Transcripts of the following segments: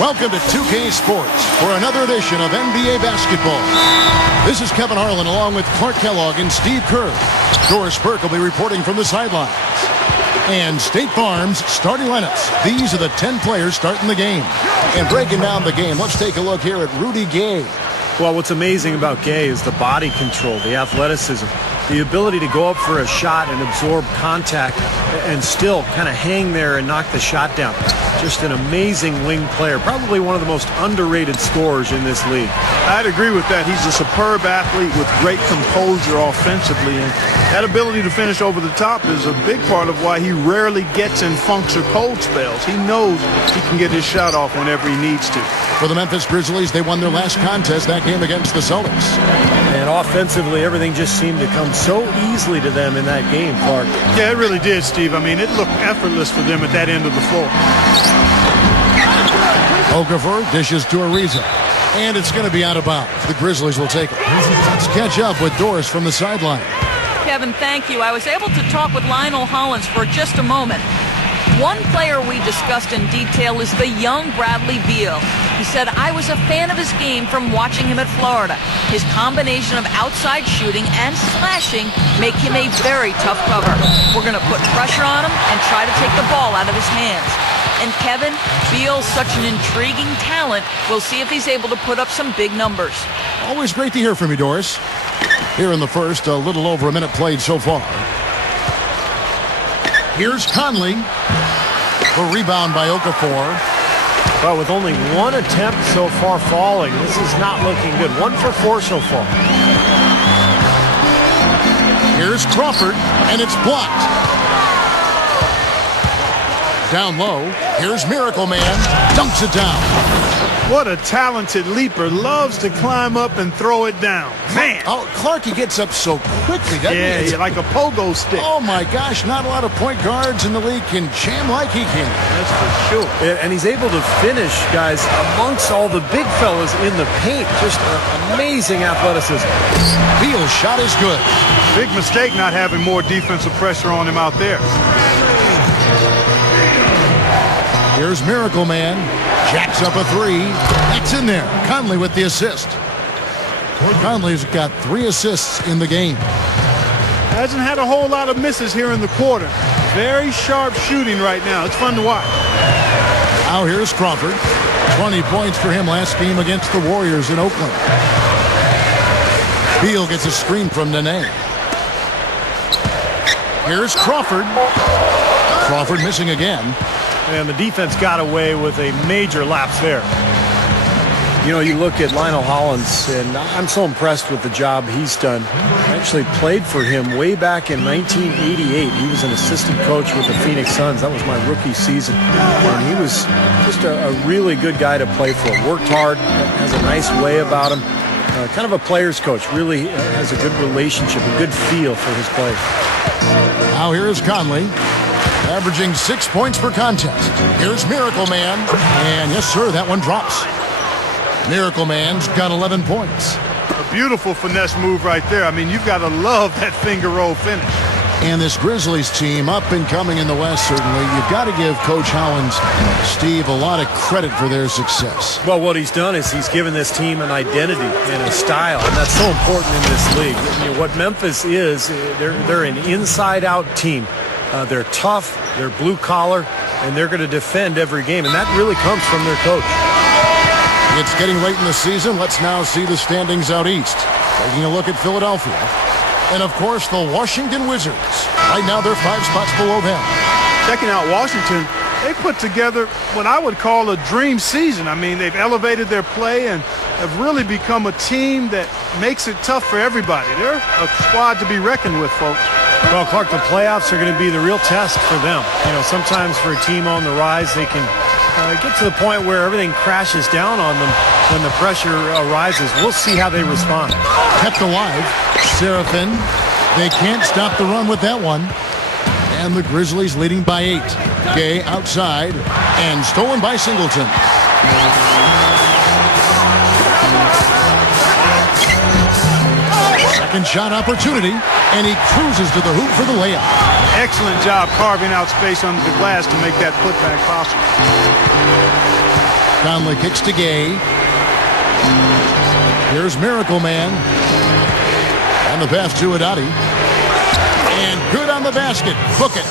Welcome to 2K Sports for another edition of NBA basketball. This is Kevin Harlan along with Clark Kellogg and Steve Kerr. Doris Burke will be reporting from the sidelines. And State Farm's starting lineups. These are the 10 players starting the game. And breaking down the game, let's take a look here at Rudy Gay. Well, what's amazing about Gay is the body control, the athleticism, the ability to go up for a shot and absorb contact and still kind of hang there and knock the shot down. Just an amazing wing player, probably one of the most underrated scorers in this league. I'd agree with that. He's a superb athlete with great composure offensively, and that ability to finish over the top is a big part of why he rarely gets in funks or cold spells. He knows he can get his shot off whenever he needs to. For the Memphis Grizzlies, they won their last contest, that game against the Celtics. And offensively, everything just seemed to come so easily to them in that game, Clark. Yeah, it really did, Steve. I mean, it looked effortless for them at that end of the floor. Okafor dishes to Ariza. And it's going to be out of bounds. The Grizzlies will take it. Let's catch up with Doris from the sideline. Kevin, thank you. I was able to talk with Lionel Hollins for just a moment. One player we discussed in detail is the young Bradley Beal. He said, I was a fan of his game from watching him at Florida. His combination of outside shooting and slashing make him a very tough cover. We're going to put pressure on him and try to take the ball out of his hands. And Kevin, Beal's such an intriguing talent. We'll see if he's able to put up some big numbers. Always great to hear from you, Doris. Here in the first, a little over a minute played so far. Here's Conley. The rebound by Okafor. But with only one attempt so far falling, this is not looking good. 1 for 4 so far. Here's Crawford, and it's blocked. Down low, here's Miracle Man, dunks it down. What a talented leaper. Loves to climb up and throw it down. Man! Oh, Clark, he gets up so quickly, doesn't he? Yeah, like a pogo stick. Oh, my gosh, not a lot of point guards in the league can jam like he can. That's for sure. And he's able to finish, guys, amongst all the big fellas in the paint. Just amazing athleticism. Beal's shot is good. Big mistake not having more defensive pressure on him out there. Here's Miracle Man. Jacks up a three. That's in there. Conley with the assist. Conley's got 3 assists in the game. Hasn't had a whole lot of misses here in the quarter. Very sharp shooting right now. It's fun to watch. Now here's Crawford. 20 points for him last game against the Warriors in Oakland. Beal gets a screen from Nene. Here's Crawford. Crawford missing again. And the defense got away with a major lapse there. You know, you look at Lionel Hollins, and I'm so impressed with the job he's done. I actually played for him way back in 1988. He was an assistant coach with the Phoenix Suns. That was my rookie season. And he was just a really good guy to play for. Worked hard, has a nice way about him. Kind of a player's coach. Really has a good relationship, a good feel for his players. Now here is Conley. Averaging 6 points per contest. Here's Miracle Man. And yes, sir, that one drops. Miracle Man's got 11 points. A beautiful finesse move right there. I mean, you've got to love that finger roll finish. And this Grizzlies team, up and coming in the West, certainly. You've got to give Coach Hollins, Steve, a lot of credit for their success. Well, what he's done is he's given this team an identity and a style, and that's so important in this league. You know, what Memphis is, they're an inside-out team. They're tough, they're blue-collar, and they're going to defend every game, and that really comes from their coach. It's getting late in the season. Let's now see the standings out east. Taking a look at Philadelphia. And, of course, the Washington Wizards. Right now, they're 5 spots below them. Checking out Washington, they put together what I would call a dream season. I mean, they've elevated their play and have really become a team that makes it tough for everybody. They're a squad to be reckoned with, folks. Well, Clark, the playoffs are going to be the real test for them. You know, sometimes for a team on the rise, they can get to the point where everything crashes down on them when the pressure arises. We'll see how they respond. Kept alive. Seraphin. They can't stop the run with that one. And the Grizzlies leading by 8. Gay outside and stolen by Singleton. Second shot opportunity, and he cruises to the hoop for the layup. Excellent job carving out space under the glass to make that putback possible. Conley kicks to Gay. Here's Miracle Man. And the pass to Haddadi. And good on the basket. Book it.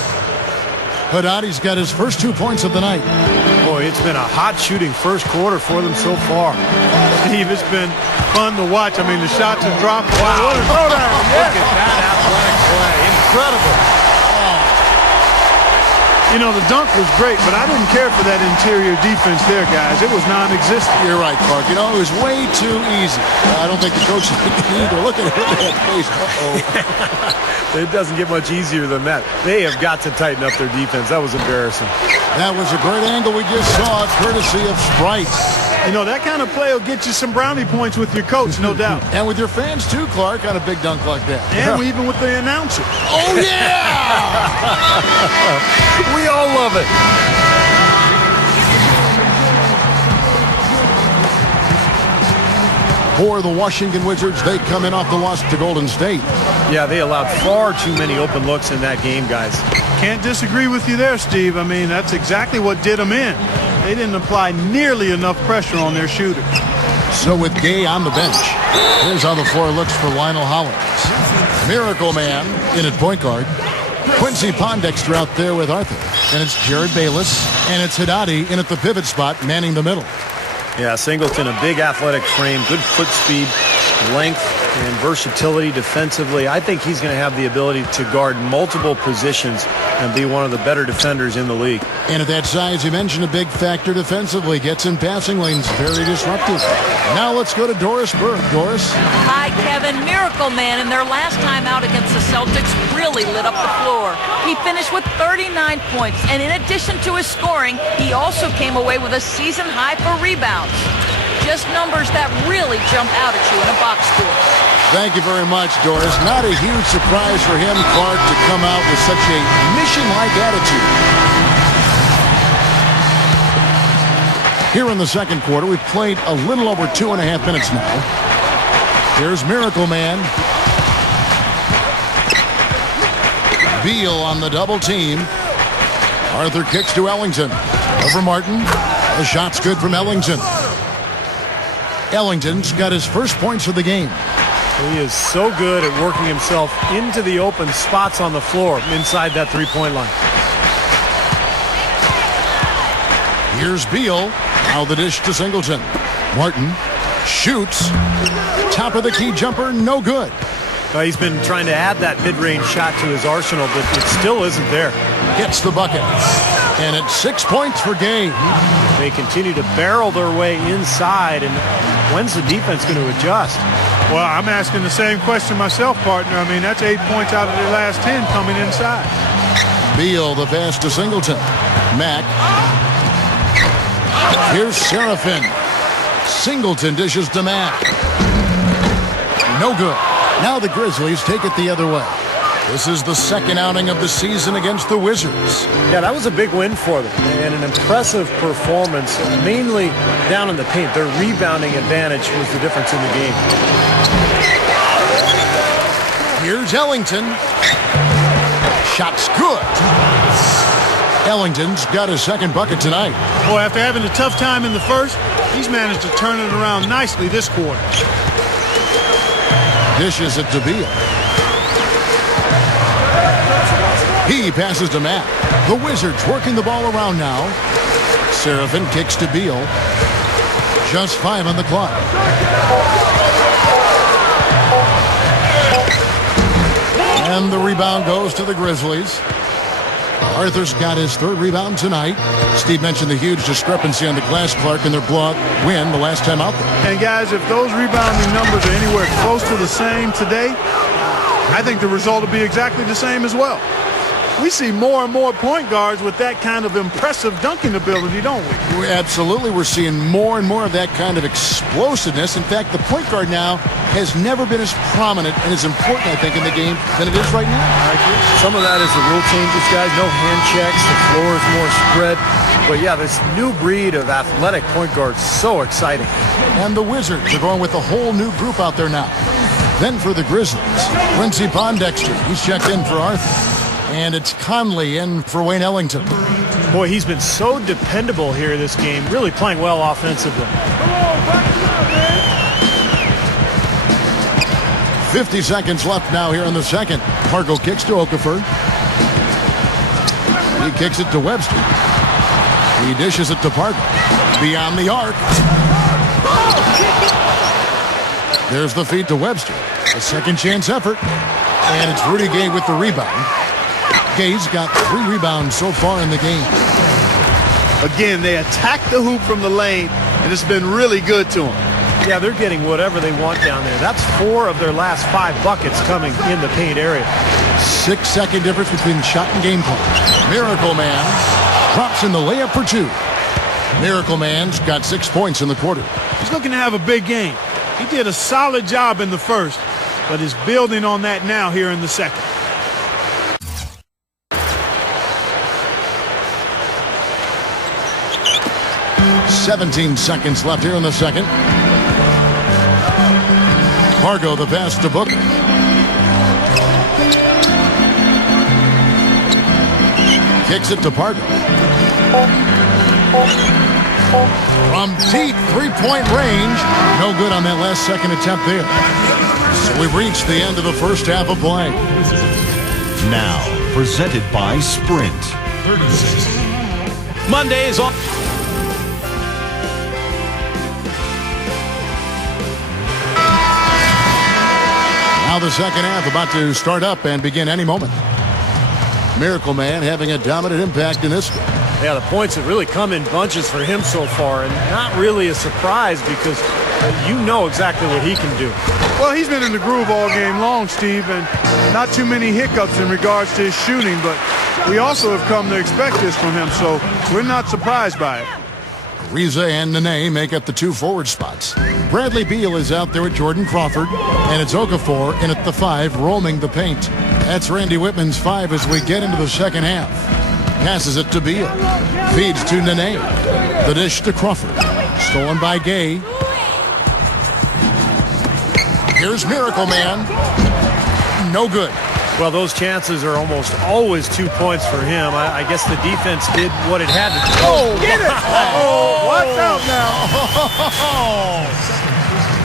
Haddadi's got his first 2 points of the night. Boy, it's been a hot shooting first quarter for them so far. Steve, it's been fun to watch. I mean, the shots have dropped. Wow, what a throwdown. Look at that athletic play. Incredible. You know, the dunk was great, but I didn't care for that interior defense there, guys. It was non-existent. You're right, Clark. You know, it was way too easy. I don't think the coach either. Look at that face. Uh-oh. It doesn't get much easier than that. They have got to tighten up their defense. That was embarrassing. That was a great angle we just saw, courtesy of Sprite. You know, that kind of play will get you some brownie points with your coach, no doubt. And with your fans, too, Clark, on a big dunk like that. And even with the announcers. Oh, yeah! We all love it. For the Washington Wizards, they come in off the loss to Golden State. Yeah, they allowed far too many open looks in that game, guys. Can't disagree with you there, Steve. I mean, that's exactly what did them in. They didn't apply nearly enough pressure on their shooter. So with Gay on the bench, here's how the floor looks for Lionel Hollins. Miracle Man in at point guard. Quincy Pondexter out there with Arthur. And it's Jared Bayless. And it's Haddadi in at the pivot spot, manning the middle. Yeah, Singleton, a big athletic frame, good foot speed, length, and versatility defensively. I think he's going to have the ability to guard multiple positions and be one of the better defenders in the league. And at that size, you mentioned a big factor defensively. Gets in passing lanes, very disruptive. Now let's go to Doris Berg. Doris? Hi, Kevin. Miracle Man in their last time out against the Celtics really lit up the floor. He finished with 39 points, and in addition to his scoring, he also came away with a season high for rebounds. Just numbers that really jump out at you in a box score. Thank you very much, Doris. Not a huge surprise for him, Clark, to come out with such a mission-like attitude. Here in the second quarter, we've played a little over 2.5 minutes now. Here's Miracle Man. Beal on the double team. Arthur kicks to Ellington. Over Martin. The shot's good from Ellington. Ellington's got his first points of the game. He is so good at working himself into the open spots on the floor inside that three-point line. Here's Beal. Now the dish to Singleton. Martin shoots. Top of the key jumper, no good. He's been trying to add that mid-range shot to his arsenal, but it still isn't there. Gets the bucket. And it's 6 points for Gay. They continue to barrel their way inside, and when's the defense going to adjust? Well, I'm asking the same question myself, partner. I mean, that's 8 points out of their last 10 coming inside. Beal, the pass to Singleton. Mack. Here's Seraphin. Singleton dishes to Mack. No good. Now the Grizzlies take it the other way. This is the second outing of the season against the Wizards. Yeah, that was a big win for them, and an impressive performance, mainly down in the paint. Their rebounding advantage was the difference in the game. Here's Ellington. Shot's good. Ellington's got his second bucket tonight. Boy, after having a tough time in the first, he's managed to turn it around nicely this quarter. Dishes it to Beal. He passes to Matt. The Wizards working the ball around now. Seraphin kicks to Beal. Just 5 on the clock. And the rebound goes to the Grizzlies. Arthur's got his third rebound tonight. Steve mentioned the huge discrepancy on the glass, Clark, in their block win the last time out there. And guys, if those rebounding numbers are anywhere close to the same today, I think the result will be exactly the same as well. We see more and more point guards with that kind of impressive dunking ability, don't we? Absolutely. We're seeing more and more of that kind of explosiveness. In fact, the point guard now has never been as prominent and as important, I think, in the game than it is right now. Some of that is the rule changes, guys. No hand checks. The floor is more spread. But, yeah, this new breed of athletic point guards, so exciting. And the Wizards are going with a whole new group out there now. Then for the Grizzlies, Quincy Pondexter. He's checked in for Arthur. And it's Conley in for Wayne Ellington. Boy, he's been so dependable here this game, really playing well offensively. 50 seconds left now here in the second. Pargo kicks to Okafor. He kicks it to Webster. He dishes it to Pargo. Beyond the arc. There's the feed to Webster. A second chance effort. And it's Rudy Gay with the rebound. Gay's got 3 rebounds so far in the game. Again, they attack the hoop from the lane, and it's been really good to them. Yeah, they're getting whatever they want down there. That's 4 of their last 5 buckets coming in the paint area. 6-second difference between shot and game clock. Miracle Man drops in the layup for 2. Miracle Man's got 6 points in the quarter. He's looking to have a big game. He did a solid job in the first, but is building on that now here in the second. "17 seconds left here in the second. Pargo the pass to Booker. Kicks it to Pargo. From deep three-point range. No good on that last second attempt there. So we've reached the end of the first half of play. Now, presented by Sprint. Mondays on. Now the second half about to start up and begin any moment. Miracle Man having a dominant impact in this game. Yeah, the points have really come in bunches for him so far, and not really a surprise because you know exactly what he can do. Well, he's been in the groove all game long, Steve, and not too many hiccups in regards to his shooting, but we also have come to expect this from him, so we're not surprised by it. Ariza and Nene make up the 2 forward spots. Bradley Beal is out there with Jordan Crawford, and it's Okafor in at the 5, roaming the paint. That's Randy Whitman's 5 as we get into the second half. Passes it to Beal. Feeds to Nene. The dish to Crawford. Stolen by Gay. Here's Miracle Man. No good. Well, those chances are almost always 2 points for him. I guess the defense did what it had to do. Oh, get it! Oh, watch out now.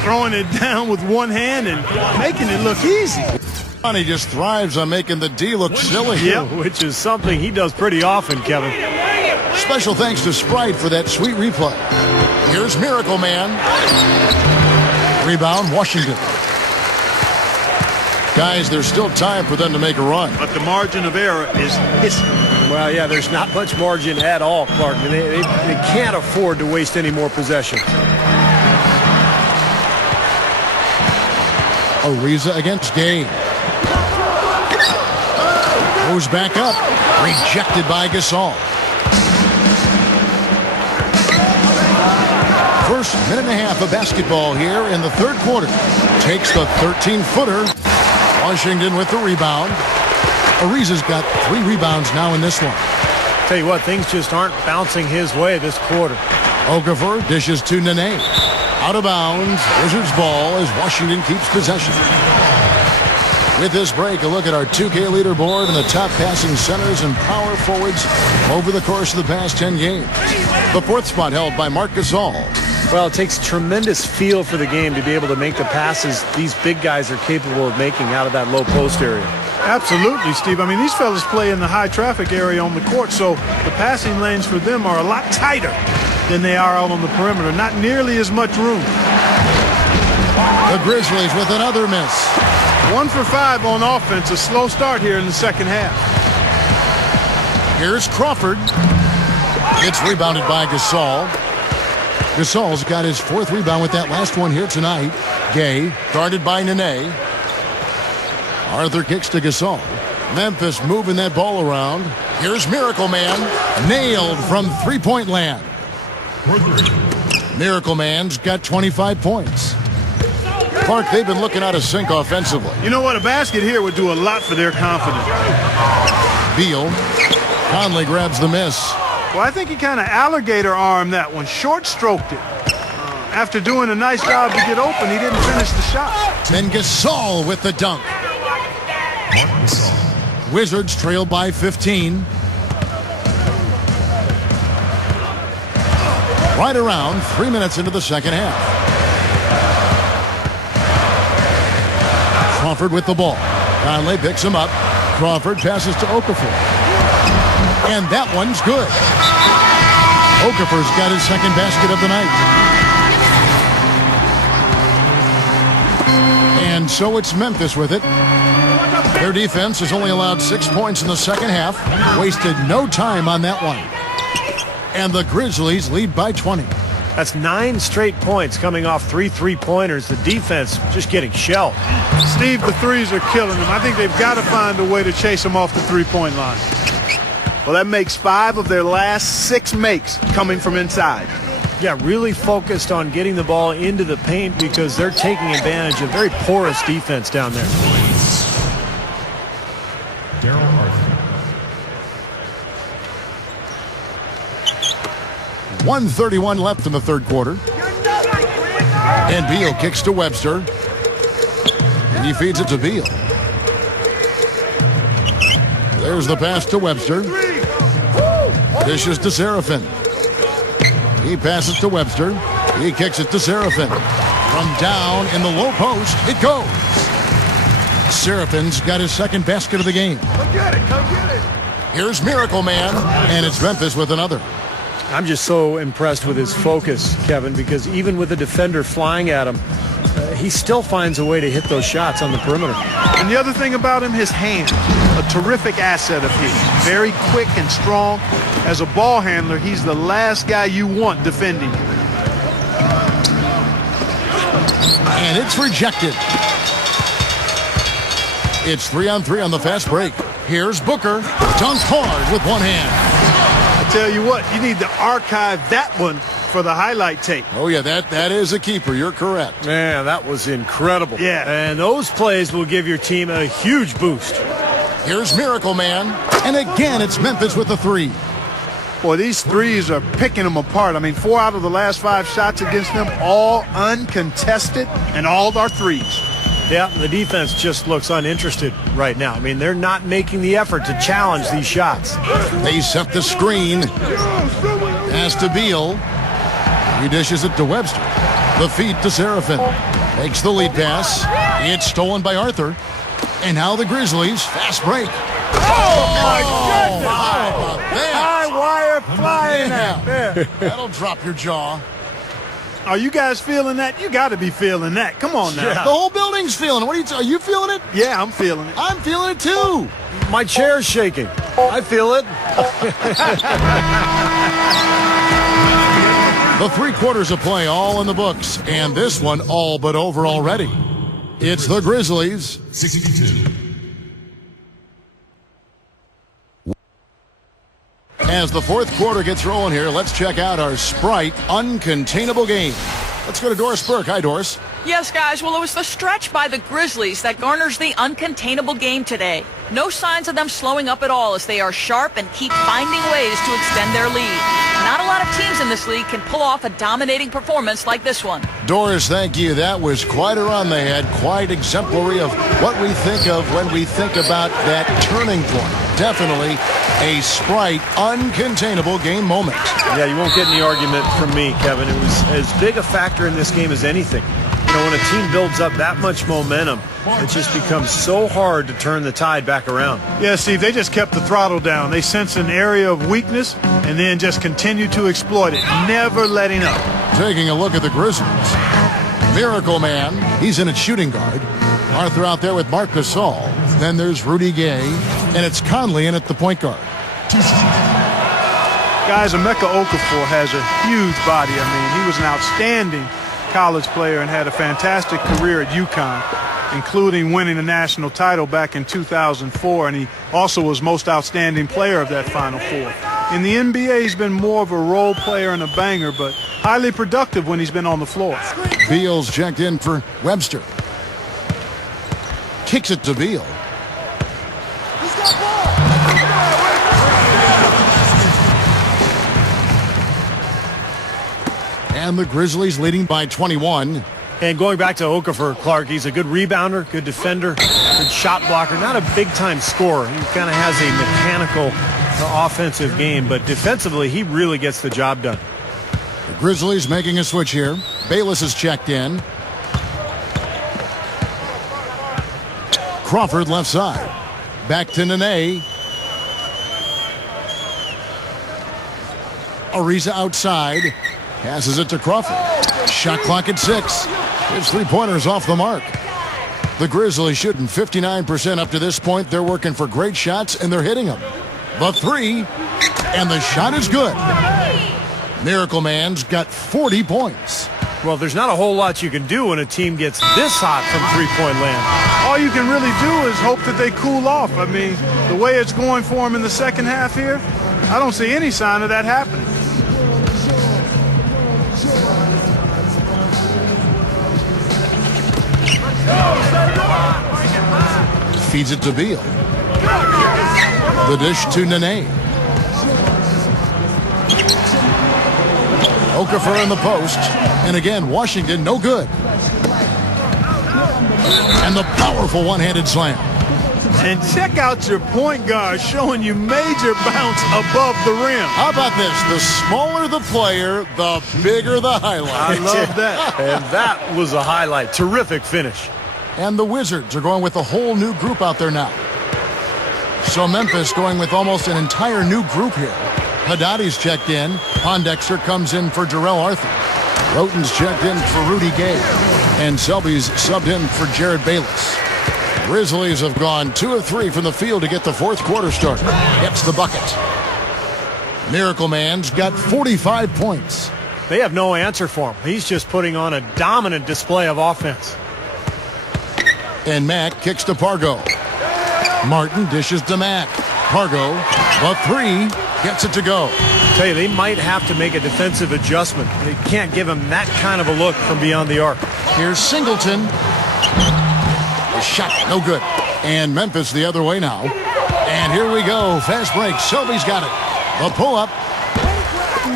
Throwing it down with one hand and making it look easy. He just thrives on making the D look silly. Yeah, which is something he does pretty often, Kevin. Special thanks to Sprite for that sweet replay. Here's Miracle Man. Rebound, Washington. Guys, there's still time for them to make a run. But the margin of error is history. Well, yeah, there's not much margin at all, Clark. They can't afford to waste any more possession. Ariza against Gay. Goes back up. Rejected by Gasol. First minute and a half of basketball here in the third quarter. Takes the 13-footer. Washington with the rebound. Ariza's got 3 rebounds now in this one. Tell you what, things just aren't bouncing his way this quarter. Okafor dishes to Nene. Out of bounds. Wizards ball as Washington keeps possession. With this break, a look at our 2K leaderboard and the top passing centers and power forwards over the course of the past 10 games. The 4th spot held by Marc Gasol. Well, it takes tremendous feel for the game to be able to make the passes these big guys are capable of making out of that low post area. Absolutely, Steve. I mean, these fellas play in the high traffic area on the court, so the passing lanes for them are a lot tighter than they are out on the perimeter. Not nearly as much room. The Grizzlies with another miss. 1 for 5 on offense. A slow start here in the second half. Here's Crawford. It's rebounded by Gasol. Gasol's got his 4th rebound with that last one here tonight. Gay, guarded by Nene. Arthur kicks to Gasol. Memphis moving that ball around. Here's Miracle Man. Nailed from three-point land. Miracle Man's got 25 points. Clark, they've been looking out of sync offensively. You know what? A basket here would do a lot for their confidence. Beal. Conley grabs the miss. Well, I think he kind of alligator armed that one. Short stroked it. After doing a nice job to get open, he didn't finish the shot. Then Gasol with the dunk. Wizards trail by 15. Right around 3 minutes into the second half. Crawford with the ball. Conley picks him up. Crawford passes to Okafor. And that one's good. Okafor's got his second basket of the night. And so it's Memphis with it. Their defense has only allowed 6 points in the second half. Wasted no time on that one. And the Grizzlies lead by 20. That's 9 straight points coming off 3 3-pointers. The defense just getting shelled. Steve, the threes are killing them. I think they've got to find a way to chase them off the three-point line. Well, that makes 5 of their last 6 makes coming from inside. Yeah, really focused on getting the ball into the paint because they're taking advantage of very porous defense down there. 1:31 left in the third quarter. And Beal kicks to Webster. And he feeds it to Beal. There's the pass to Webster. Dishes to Seraphin. He passes to Webster. He kicks it to Seraphin. From down in the low post, it goes. Seraphin's got his second basket of the game. Come get it, come get it. Here's Miracle Man, and it's Memphis with another. I'm just so impressed with his focus, Kevin, because even with the defender flying at him, he still finds a way to hit those shots on the perimeter. And the other thing about him, his hands, a terrific asset of his. Very quick and strong. As a ball handler, he's the last guy you want defending you. And it's rejected. It's 3-on-3 on the fast break. Here's Booker. Dunked hard with one hand. I tell you what, you need to archive that one for the highlight tape. Oh, yeah, that is a keeper. You're correct. Man, that was incredible. Yeah. And those plays will give your team a huge boost. Here's Miracle Man. And again, it's Memphis with the three. Boy, these threes are picking them apart. I mean, 4 out of the last 5 shots against them, all uncontested, and all are threes. Yeah, the defense just looks uninterested right now. I mean, they're not making the effort to challenge these shots. They set the screen. Pass to Beal. He dishes it to Webster. The feed to Seraphin. Makes the lead pass. It's stolen by Arthur. And now the Grizzlies. Fast break. Oh, my goodness! How about that? High wire flying out there. That'll drop your jaw. Are you guys feeling that? You got to be feeling that. Come on now. The whole building's feeling it. Are you feeling it? Yeah, I'm feeling it. I'm feeling it too. My chair's shaking. I feel it. The 3 quarters of play all in the books, and this one all but over already. It's the Grizzlies. 62. As the fourth quarter gets rolling here, let's check out our Sprite uncontainable game. Let's go to Doris Burke. Hi, Doris. Yes, guys. Well, it was the stretch by the Grizzlies that garners the uncontainable game today. No signs of them slowing up at all as they are sharp and keep finding ways to extend their lead. Not a lot of teams in this league can pull off a dominating performance like this one. Doris, thank you. That was quite a run they had. Quite exemplary of what we think of when we think about that turning point. Definitely a Sprite uncontainable game moment. Yeah, you won't get any argument from me, Kevin. It was as big a factor in this game as anything. You know, when a team builds up that much momentum, it just becomes so hard to turn the tide back around. Yeah, Steve, they just kept the throttle down. They sensed an area of weakness and then just continued to exploit it, never letting up. Taking a look at the Grizzlies. Miracle Man, he's in at shooting guard. Arthur out there with Marc Gasol. Then there's Rudy Gay, and it's Conley in at the point guard. Guys, Emeka Okafor has a huge body. I mean, he was an outstanding college player and had a fantastic career at UConn, including winning the national title back in 2004, and he also was most outstanding player of that Final Four. In the NBA, he's been more of a role player and a banger, but highly productive when he's been on the floor. Beal's checked in for Webster. Kicks it to Beal. And the Grizzlies leading by 21. And going back to Okafor, Clark, he's a good rebounder, good defender, good shot blocker, not a big-time scorer. He kind of has a mechanical offensive game, but defensively, he really gets the job done. The Grizzlies making a switch here. Bayless is checked in. Crawford left side. Back to Nene. Ariza outside. Passes it to Crawford. Shot clock at 6. His three-pointers off the mark. The Grizzlies shooting 59% up to this point. They're working for great shots, and they're hitting them. The three, and the shot is good. Miracle Man's got 40 points. Well, there's not a whole lot you can do when a team gets this hot from three-point land. All you can really do is hope that they cool off. I mean, the way it's going for them in the second half here, I don't see any sign of that happening. Feeds it to Beal. The dish to Nene. Okafor in the post. And again, Washington, no good. And the powerful one-handed slam. And check out your point guard showing you major bounce above the rim. How about this? The smaller the player, the bigger the highlight. I love that. And that was a highlight. Terrific finish. And the Wizards are going with a whole new group out there now. So Memphis going with almost an entire new group here. Haddadi's checked in. Pondexter comes in for Jarrell Arthur. Roten's checked in for Rudy Gay. And Selby's subbed in for Jared Bayless. Grizzlies have gone 2 of 3 from the field to get the fourth quarter started. Gets the bucket. Miracle Man's got 45 points. They have no answer for him. He's just putting on a dominant display of offense. And Mack kicks to Pargo. Martin dishes to Mack. Pargo, the three, gets it to go. I tell you, they might have to make a defensive adjustment. They can't give him that kind of a look from beyond the arc. Here's Singleton. A shot, no good. And Memphis the other way now. And here we go. Fast break. Selby's got it. The pull-up,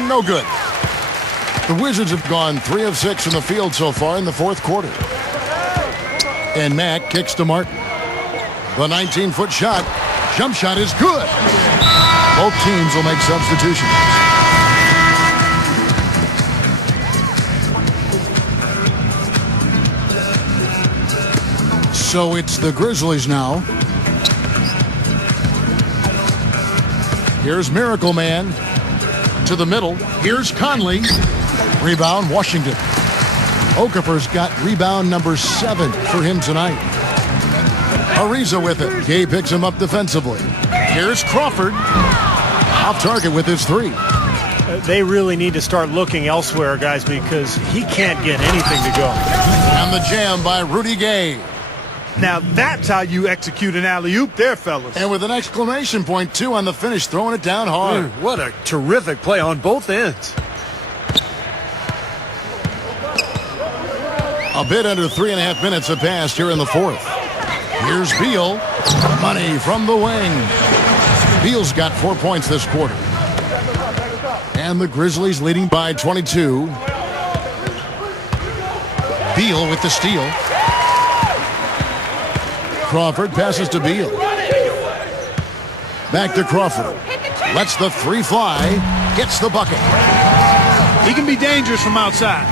no good. The Wizards have gone 3 of 6 from the field so far in the fourth quarter. And Mack kicks to Martin. The 19-foot shot. Jump shot is good. Both teams will make substitutions. So it's the Grizzlies now. Here's Miracle Man to the middle. Here's Conley. Rebound, Washington. Okafor's got rebound number 7 for him tonight. Ariza with it. Gay picks him up defensively. Here's Crawford. Off target with his 3. They really need to start looking elsewhere, guys, because he can't get anything to go. And the jam by Rudy Gay. Now that's how you execute an alley-oop there, fellas. And with an exclamation point, too, on the finish, throwing it down hard. What a terrific play on both ends. A bit under 3.5 minutes have passed here in the fourth. Here's Beal. Money from the wing. Beal's got 4 points this quarter. And the Grizzlies leading by 22. Beal with the steal. Crawford passes to Beal. Back to Crawford. Lets the 3 fly. Gets the bucket. He can be dangerous from outside.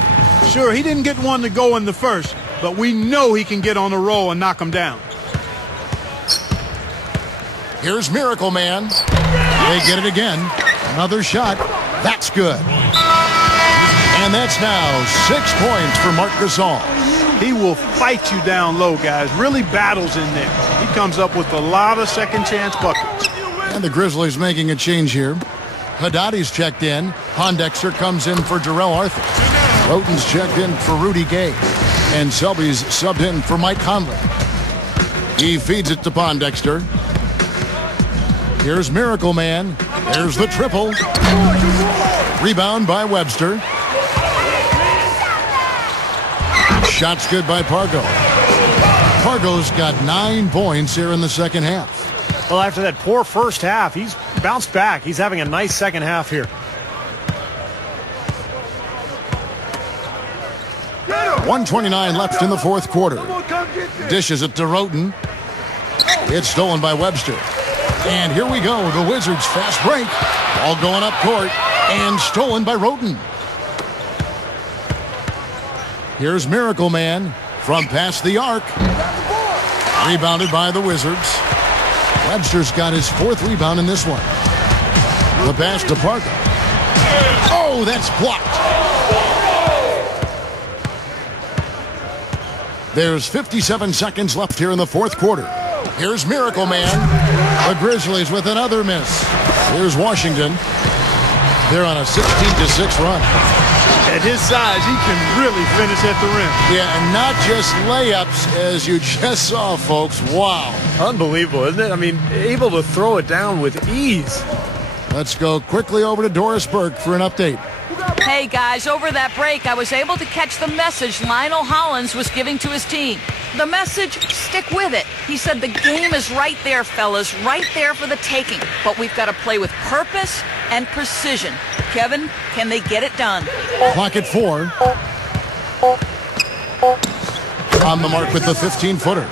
Sure, he didn't get one to go in the first, but we know he can get on a roll and knock him down. Here's Miracle Man. They get it again. Another shot. That's good. And that's now 6 points for Marc Gasol. He will fight you down low, guys. Really battles in there. He comes up with a lot of second chance buckets. And the Grizzlies making a change here. Haddadi's checked in. Pondexter comes in for Jarrell Arthur. Roten's checked in for Rudy Gay. And Selby's subbed in for Mike Conley. He feeds it to Pondexter. Here's Miracle Man. There's the triple. Rebound by Webster. Shot's good by Pargo. Pargo's got 9 points here in the second half. Well, after that poor first half, he's bounced back. He's having a nice second half here. 1:29 left in the fourth quarter. Dishes it to Roten. It's stolen by Webster. And here we go. The Wizards fast break. All going up court. And stolen by Roten. Here's Miracle Man from past the arc. Rebounded by the Wizards. Webster's got his 4th rebound in this one. The pass to Parker. Oh, that's blocked. There's 57 seconds left here in the 4th quarter. Here's Miracle Man. The Grizzlies with another miss. Here's Washington. They're on a 16-6 run. At his size, he can really finish at the rim. Yeah, and not just layups, as you just saw, folks. Wow. Unbelievable, isn't it? I mean, able to throw it down with ease. Let's go quickly over to Doris Burke for an update. Hey, guys, over that break, I was able to catch the message Lionel Hollins was giving to his team. The message, stick with it. He said the game is right there, fellas, right there for the taking. But we've got to play with purpose and precision. Kevin, can they get it done? Clock at 4. On the mark with the 15-footer.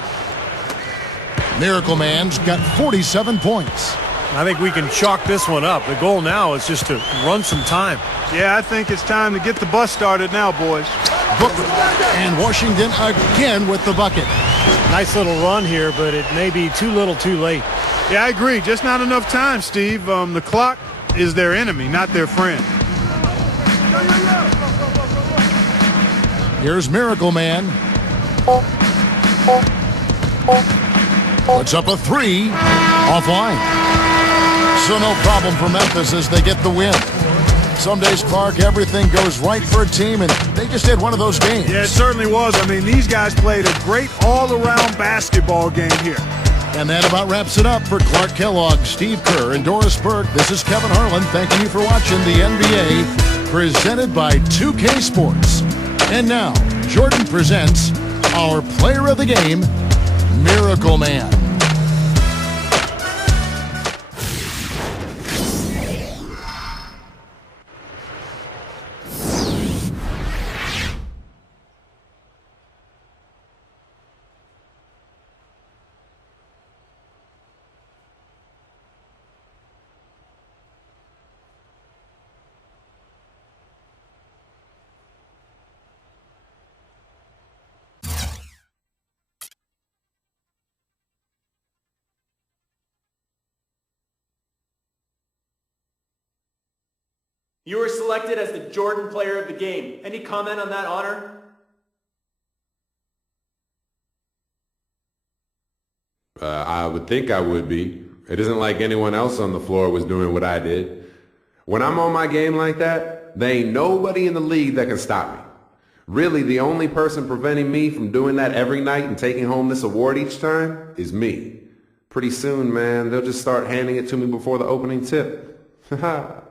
Miracle Man's got 47 points. I think we can chalk this one up. The goal now is just to run some time. Yeah, I think it's time to get the bus started now, boys. Booker and Washington again with the bucket. Nice little run here, but it may be too little too late. Yeah, I agree. Just not enough time, Steve. The clock is their enemy, not their friend. Here's Miracle Man. Puts up a 3. Offline. So no problem for Memphis as they get the win. Some days, Clark, everything goes right for a team, and they just had one of those games. Yeah, it certainly was. I mean, these guys played a great all-around basketball game here. And that about wraps it up for Clark Kellogg, Steve Kerr, and Doris Burke. This is Kevin Harlan thanking you for watching the NBA presented by 2K Sports. And now, Jordan presents our player of the game, Miracle Man. You were selected as the Jordan Player of the Game. Any comment on that honor? I would think I would be. It isn't like anyone else on the floor was doing what I did. When I'm on my game like that, there ain't nobody in the league that can stop me. Really, the only person preventing me from doing that every night and taking home this award each time is me. Pretty soon, man, they'll just start handing it to me before the opening tip. Haha.